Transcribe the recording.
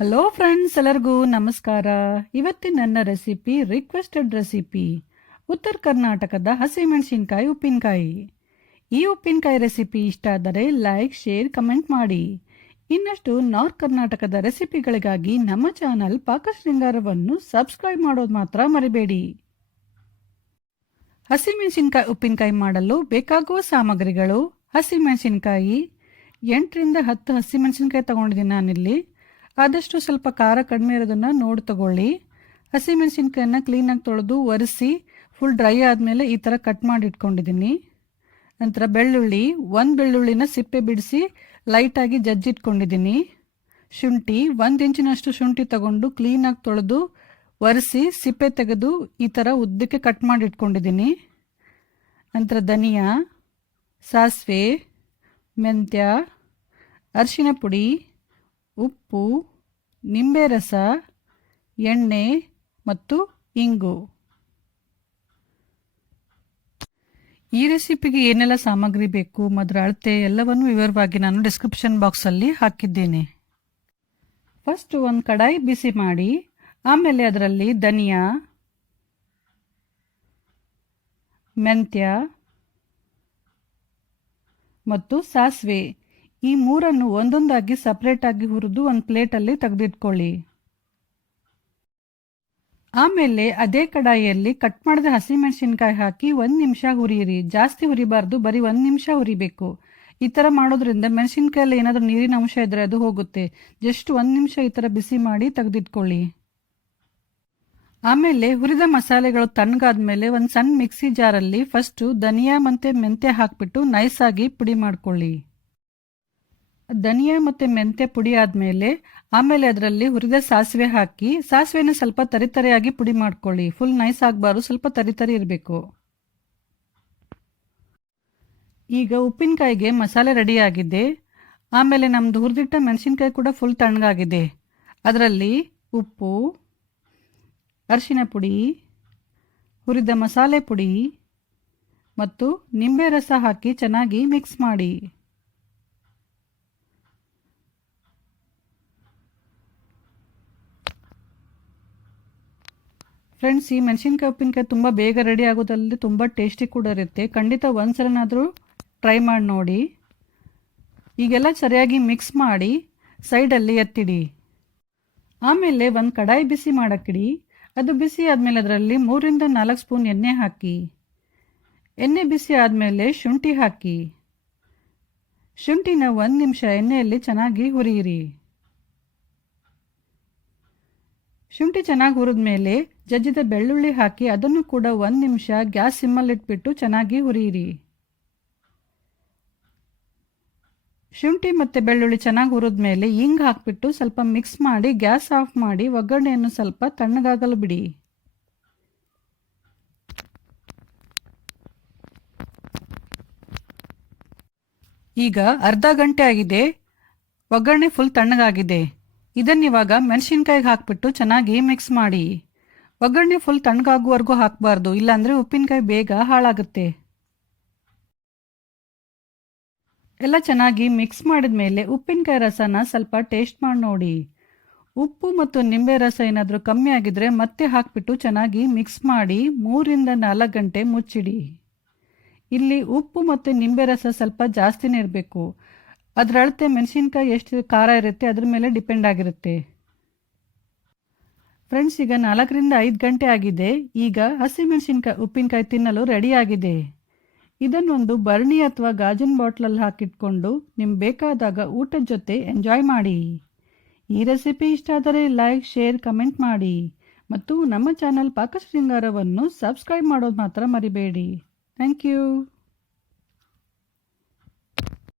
Hello friends, ಎಲ್ಲರಿಗೂ ನಮಸ್ಕಾರ. ಇವತ್ತಿನ ನನ್ನ ರೆಸಿಪಿ ರಿಕ್ವೆಸ್ಟೆಡ್ ರೆಸಿಪಿ ಉತ್ತರ ಕರ್ನಾಟಕದ ಹಸಿಮೆಣಸಿನಕಾಯಿ ಉಪ್ಪಿನಕಾಯಿ. ಈ ಉಪ್ಪಿನಕಾಯಿ ರೆಸಿಪಿ ಇಷ್ಟ ಆದರೆ ಲೈಕ್, ಶೇರ್, ಕಮೆಂಟ್ ಮಾಡಿ. ಇನ್ನಷ್ಟು ನಾರ್ತ್ ಕರ್ನಾಟಕದ ರೆಸಿಪಿಗಳಿಗಾಗಿ ನಮ್ಮ ಚಾನಲ್ ಪಾಕಶೃಂಗಾರವನ್ನು ಸಬ್ಸ್ಕ್ರೈಬ್ ಮಾಡೋದು ಮಾತ್ರ ಮರಿಬೇಡಿ. ಹಸಿಮೆಣಸಿನಕಾಯಿ ಉಪ್ಪಿನಕಾಯಿ ಮಾಡಲು ಬೇಕಾಗುವ ಸಾಮಗ್ರಿಗಳು: ಹಸಿಮೆಣಸಿನಕಾಯಿ 8ರಿಂದ 10 ಹಸಿಮೆಣಸಿನಕಾಯಿ ತಗೊಂಡಿದ್ದೀನಿ ನಾನಿಲ್ಲಿ. ಆದಷ್ಟು ಸ್ವಲ್ಪ ಖಾರ ಕಡಿಮೆ ಇರೋದನ್ನು ನೋಡಿ ತಗೊಳ್ಳಿ. ಹಸಿಮೆಣಸಿನ್ಕಾಯನ್ನ ಕ್ಲೀನಾಗಿ ತೊಳೆದು ಒರೆಸಿ ಫುಲ್ ಡ್ರೈ ಆದಮೇಲೆ ಈ ಥರ ಕಟ್ ಮಾಡಿ ಇಟ್ಕೊಂಡಿದ್ದೀನಿ. ನಂತರ ಬೆಳ್ಳುಳ್ಳಿ, 1 ಬೆಳ್ಳುಳ್ಳಿನ ಸಿಪ್ಪೆ ಬಿಡಿಸಿ ಲೈಟಾಗಿ ಜಜ್ಜಿಟ್ಕೊಂಡಿದ್ದೀನಿ. ಶುಂಠಿ, 1 ಇಂಚಿನಷ್ಟು ಶುಂಠಿ ತಗೊಂಡು ಕ್ಲೀನಾಗಿ ತೊಳೆದು ಒರೆಸಿ ಸಿಪ್ಪೆ ತೆಗೆದು ಈ ಥರ ಉದ್ದಕ್ಕೆ ಕಟ್ ಮಾಡಿ ಇಟ್ಕೊಂಡಿದ್ದೀನಿ. ನಂತರ ಧನಿಯಾ, ಸಾಸಿವೆ, ಮೆಂತ್ಯ, ಅರಿಶಿನ ಪುಡಿ, ಉಪ್ಪು, ನಿಂಬೆ ರಸ, ಎಣ್ಣೆ ಮತ್ತು ಇಂಗು. ಈ ರೆಸಿಪಿಗೆ ಏನೆಲ್ಲ ಸಾಮಗ್ರಿ ಬೇಕು ಅದರ ಅಳತೆ ಎಲ್ಲವನ್ನು ವಿವರವಾಗಿ ನಾನು ಡಿಸ್ಕ್ರಿಪ್ಷನ್ ಬಾಕ್ಸಲ್ಲಿ ಹಾಕಿದ್ದೇನೆ. ಫಸ್ಟ್ ಒಂದು ಕಡಾಯಿ ಬಿಸಿ ಮಾಡಿ ಆಮೇಲೆ ಅದರಲ್ಲಿ ಧನಿಯಾ, ಮೆಂತ್ಯ ಮತ್ತು ಸಾಸಿವೆ ಈ ಮೂರನ್ನು ಒಂದೊಂದಾಗಿ ಸಪ್ರೇಟಾಗಿ ಹುರಿದು ಒಂದು ಪ್ಲೇಟಲ್ಲಿ ತೆಗೆದಿಟ್ಕೊಳ್ಳಿ. ಆಮೇಲೆ ಅದೇ ಕಡಾಯಿಯಲ್ಲಿ ಕಟ್ ಮಾಡಿದ ಹಸಿಮೆಣಸಿನಕಾಯಿ ಹಾಕಿ 1 ನಿಮಿಷ ಹುರಿಯಿರಿ. ಜಾಸ್ತಿ ಹುರಿಬಾರ್ದು, ಬರೀ 1 ನಿಮಿಷ ಹುರಿಬೇಕು. ಈ ಥರ ಮಾಡೋದ್ರಿಂದ ಮೆಣಸಿನ್ಕಾಯಲ್ಲಿ ಏನಾದರೂ ನೀರಿನ ಅಂಶ ಇದ್ದರೆ ಅದು ಹೋಗುತ್ತೆ. ಜಸ್ಟ್ 1 ನಿಮಿಷ ಈ ಥರ ಬಿಸಿ ಮಾಡಿ ತೆಗೆದಿಟ್ಕೊಳ್ಳಿ. ಆಮೇಲೆ ಹುರಿದ ಮಸಾಲೆಗಳು ತಣ್ಣಗಾದ್ಮೇಲೆ ಒಂದು ಸಣ್ಣ ಮಿಕ್ಸಿ ಜಾರಲ್ಲಿ ಫಸ್ಟು ಧನಿಯಾ ಮತ್ತು ಮೆಂತ್ಯ ಹಾಕಿಬಿಟ್ಟು ನೈಸಾಗಿ ಪುಡಿ ಮಾಡ್ಕೊಳ್ಳಿ. ಧನಿಯಾ ಮತ್ತು ಮೆಂತ್ಯ ಪುಡಿ ಆದಮೇಲೆ ಆಮೇಲೆ ಅದರಲ್ಲಿ ಹುರಿದ ಸಾಸಿವೆ ಹಾಕಿ ಸಾಸಿವೆನ ಸ್ವಲ್ಪ ತರಿತರಿಯಾಗಿ ಪುಡಿ ಮಾಡ್ಕೊಳ್ಳಿ. ಫುಲ್ ನೈಸ್ ಆಗಬಾರ್ದು, ಸ್ವಲ್ಪ ತರಿತರಿ ಇರಬೇಕು. ಈಗ ಉಪ್ಪಿನಕಾಯಿಗೆ ಮಸಾಲೆ ರೆಡಿಯಾಗಿದೆ. ಆಮೇಲೆ ನಮ್ಮದು ಹುರಿದಿಟ್ಟ ಮೆಣಸಿನ್ಕಾಯಿ ಕೂಡ ಫುಲ್ ತಣ್ಣಗಾಗಿದೆ. ಅದರಲ್ಲಿ ಉಪ್ಪು, ಅರಿಶಿನ ಪುಡಿ, ಹುರಿದ ಮಸಾಲೆ ಪುಡಿ ಮತ್ತು ನಿಂಬೆ ರಸ ಹಾಕಿ ಚೆನ್ನಾಗಿ ಮಿಕ್ಸ್ ಮಾಡಿ. ಫ್ರೆಂಡ್ಸ್, ಈ ಮೆಣಸಿನ್ಕಾಯಿ ಉಪ್ಪಿನಕಾಯಿ ತುಂಬ ಬೇಗ ರೆಡಿ ಆಗೋದಲ್ಲದೆ ತುಂಬ ಟೇಸ್ಟಿ ಕೂಡ ಇರುತ್ತೆ. ಖಂಡಿತ ಒಂದ್ಸಲನಾದರೂ ಟ್ರೈ ಮಾಡಿ ನೋಡಿ. ಈಗೆಲ್ಲ ಸರಿಯಾಗಿ ಮಿಕ್ಸ್ ಮಾಡಿ ಸೈಡಲ್ಲಿ ಎತ್ತಿಡಿ. ಆಮೇಲೆ ಒಂದು ಕಡಾಯಿ ಬಿಸಿ ಮಾಡೋಕ್ಕಿಡಿ. ಅದು ಬಿಸಿ ಆದಮೇಲೆ ಅದರಲ್ಲಿ 3ರಿಂದ 4 ಸ್ಪೂನ್ ಎಣ್ಣೆ ಹಾಕಿ. ಎಣ್ಣೆ ಬಿಸಿ ಆದಮೇಲೆ ಶುಂಠಿ ಹಾಕಿ. ಶುಂಠಿನ 1 ನಿಮಿಷ ಎಣ್ಣೆಯಲ್ಲಿ ಚೆನ್ನಾಗಿ ಹುರಿಯಿರಿ. ಶುಂಠಿ ಚೆನ್ನಾಗಿ ಹುರಿದ್ಮೇಲೆ ಜಜ್ಜಿದ ಬೆಳ್ಳುಳ್ಳಿ ಹಾಕಿ ಅದನ್ನು ಕೂಡ 1 ನಿಮಿಷ ಗ್ಯಾಸ್ ಸಿಮ್ಮಲ್ಲಿಟ್ಬಿಟ್ಟು ಚೆನ್ನಾಗಿ ಹುರಿಯಿರಿ. ಶುಂಠಿ ಮತ್ತು ಬೆಳ್ಳುಳ್ಳಿ ಚೆನ್ನಾಗಿ ಹುರಿದ್ಮೇಲೆ ಹಿಂಗೆ ಹಾಕಿಬಿಟ್ಟು ಸ್ವಲ್ಪ ಮಿಕ್ಸ್ ಮಾಡಿ ಗ್ಯಾಸ್ ಆಫ್ ಮಾಡಿ ಒಗ್ಗರಣೆಯನ್ನು ಸ್ವಲ್ಪ ತಣ್ಣಗಾಗಲು ಬಿಡಿ. ಈಗ ಅರ್ಧ ಗಂಟೆ ಆಗಿದೆ. ಒಗ್ಗರಣೆ ಫುಲ್ ತಣ್ಣಗಾಗಿದೆ. ಇದನ್ನಿವಾಗ ಮೆಣಸಿನ್ಕಾಯಿಗೆ ಹಾಕಿಬಿಟ್ಟು ಚೆನ್ನಾಗಿ ಮಿಕ್ಸ್ ಮಾಡಿ. ಒಗ್ಗರಣೆ ಫುಲ್ ತಣ್ಣಗಾಗುವವರೆಗೂ ಹಾಕಬಾರ್ದು, ಇಲ್ಲಾಂದರೆ ಉಪ್ಪಿನಕಾಯಿ ಬೇಗ ಹಾಳಾಗುತ್ತೆ. ಎಲ್ಲ ಚೆನ್ನಾಗಿ ಮಿಕ್ಸ್ ಮಾಡಿದ ಮೇಲೆ ಉಪ್ಪಿನಕಾಯಿ ರಸನ ಸ್ವಲ್ಪ ಟೇಸ್ಟ್ ಮಾಡಿ ನೋಡಿ. ಉಪ್ಪು ಮತ್ತು ನಿಂಬೆ ರಸ ಏನಾದರೂ ಕಮ್ಮಿ ಆಗಿದ್ರೆ ಮತ್ತೆ ಹಾಕಿಬಿಟ್ಟು ಚೆನ್ನಾಗಿ ಮಿಕ್ಸ್ ಮಾಡಿ 3ರಿಂದ 4 ಗಂಟೆ ಮುಚ್ಚಿಡಿ. ಇಲ್ಲಿ ಉಪ್ಪು ಮತ್ತು ನಿಂಬೆ ರಸ ಸ್ವಲ್ಪ ಜಾಸ್ತಿನೇ ಇರಬೇಕು. ಅದರ ಅಳತೆ ಮೆಣಸಿನ್ಕಾಯಿ ಎಷ್ಟು ಖಾರ ಇರುತ್ತೆ ಅದ್ರ ಮೇಲೆ ಡಿಪೆಂಡ್ ಆಗಿರುತ್ತೆ. ಫ್ರೆಂಡ್ಸ್, ಈಗ 4ರಿಂದ 5 ಗಂಟೆ ಆಗಿದೆ. ಈಗ ಹಸಿಮೆಣಸಿನ್ಕಾಯಿ ಉಪ್ಪಿನಕಾಯಿ ತಿನ್ನಲು ರೆಡಿಯಾಗಿದೆ. ಇದನ್ನೊಂದು ಭರಣಿ ಅಥವಾ ಗಾಜಿನ ಬಾಟ್ಲಲ್ಲಿ ಹಾಕಿಟ್ಕೊಂಡು ನಿಮ್ಗೆ ಬೇಕಾದಾಗ ಊಟದ ಜೊತೆ ಎಂಜಾಯ್ ಮಾಡಿ. ಈ ರೆಸಿಪಿ ಇಷ್ಟ ಆದರೆ ಲೈಕ್, ಶೇರ್, ಕಮೆಂಟ್ ಮಾಡಿ ಮತ್ತು ನಮ್ಮ ಚಾನಲ್ ಪಾಕಶೃಂಗಾರವನ್ನು ಸಬ್ಸ್ಕ್ರೈಬ್ ಮಾಡೋದು ಮಾತ್ರ ಮರಿಬೇಡಿ. Thank you.